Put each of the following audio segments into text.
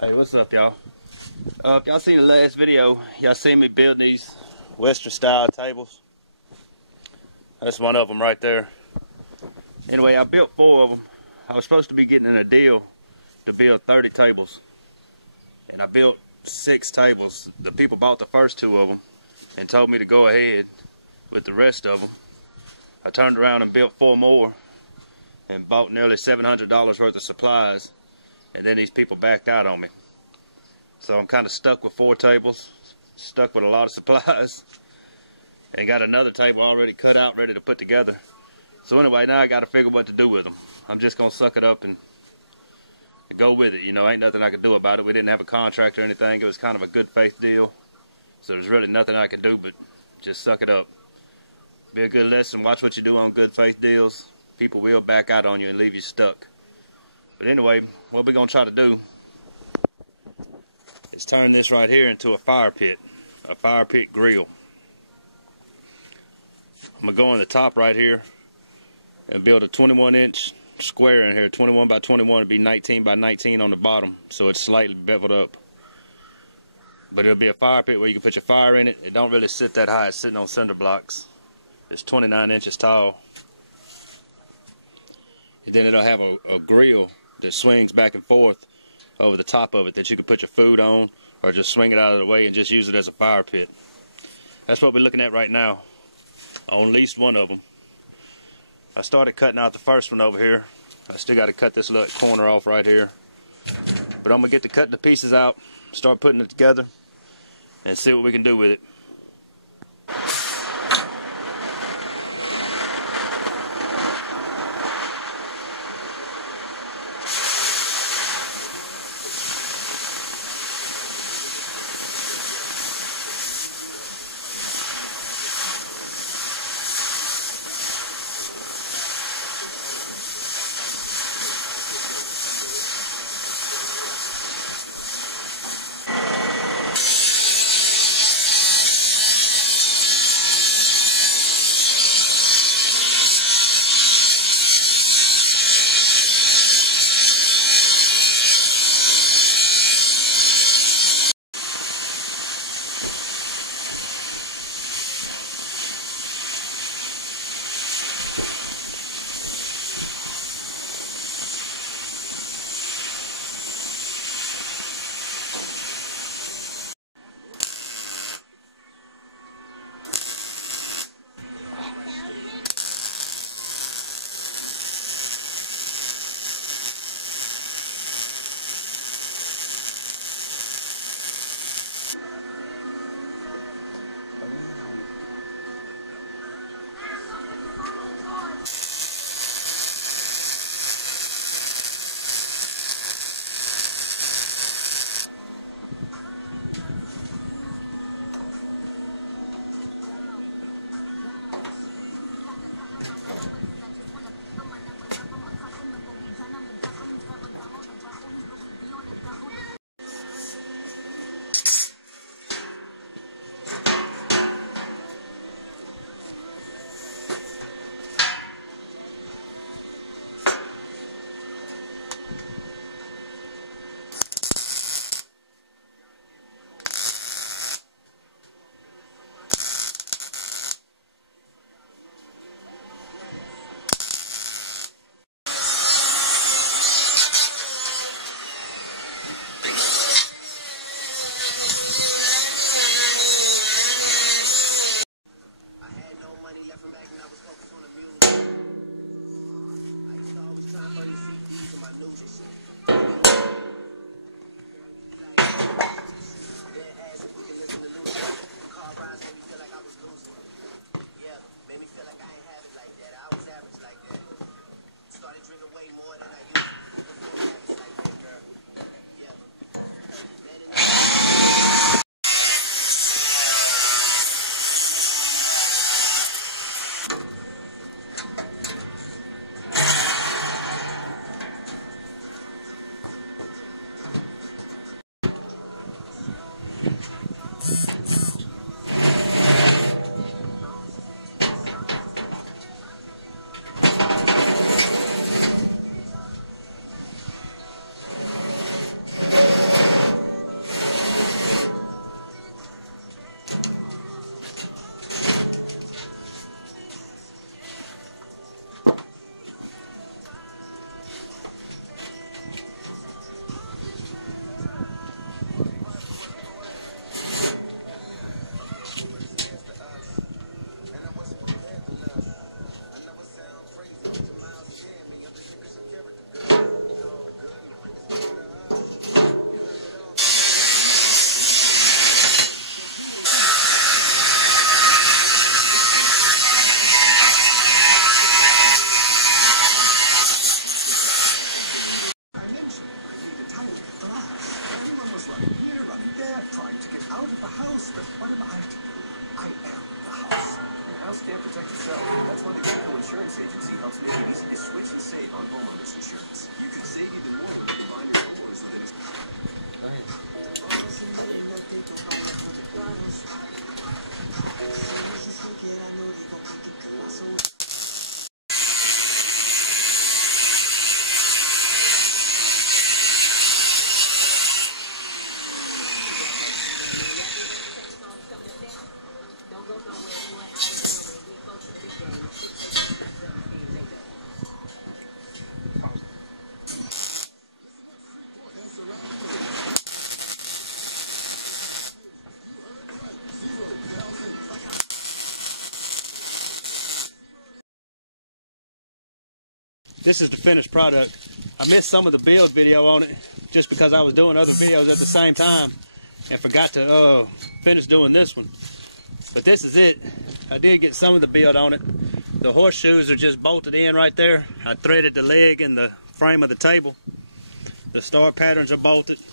Hey, what's up, y'all? If y'all seen the last video, y'all seen me building these Western style tables. That's one of them right there. Anyway, I built 4 of them. I was supposed to be getting in a deal to build 30 tables, and I built 6 tables. The people bought the first 2 of them and told me to go ahead with the rest of them. I turned around and built 4 more and bought nearly $700 worth of supplies, and then these people backed out on me. So I'm kind of stuck with 4 tables, stuck with a lot of supplies, and got another table already cut out, ready to put together. So anyway, now I got to figure what to do with them. I'm just going to suck it up and go with it. You know, ain't nothing I can do about it. We didn't have a contract or anything. It was kind of a good faith deal. So there's really nothing I can do but just suck it up. Be a good lesson. Watch what you do on good faith deals. People will back out on you and leave you stuck. But anyway, what we're going to try to do is turn this right here into a fire pit grill. I'm going to go on the top right here and build a 21-inch square in here. 21 by 21 would be 19 by 19 on the bottom, so it's slightly beveled up. But it'll be a fire pit where you can put your fire in it. It don't really sit that high. It's sitting on cinder blocks. It's 29 inches tall. And then it'll have a grill that swings back and forth over the top of it that you can put your food on, or just swing it out of the way and just use it as a fire pit. That's what we're looking at right now on at least one of them. I started cutting out the first one over here. I still got to cut this little corner off right here. But I'm going to get to cutting the pieces out, start putting it together, and see what we can do with it. hard to get out of the house, but what am I to do? I am the house. Your house can't protect itself. That's why the Geico Insurance Agency helps make it easy to switch and save on homeowners insurance. You can save even more when you combine your homeowners with an... Go ahead. This is the finished product. I missed some of the build video on it just because I was doing other videos at the same time and forgot to finish doing this one. But this is it. I did get some of the build on it. The horseshoes are just bolted in right there. I threaded the leg and the frame of the table. The star patterns are bolted.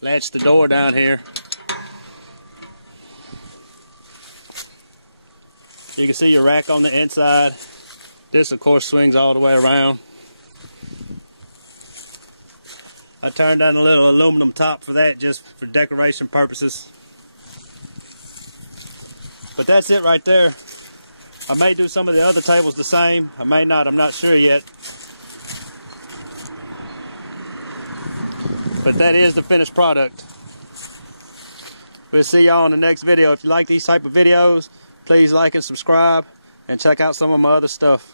Latched the door down here. You can see your rack on the inside. This, of course, swings all the way around. I turned down a little aluminum top for that, just for decoration purposes. But that's it right there. I may do some of the other tables the same. I may not. I'm not sure yet. But that is the finished product. We'll see y'all in the next video. If you like these type of videos, please like and subscribe. And check out some of my other stuff.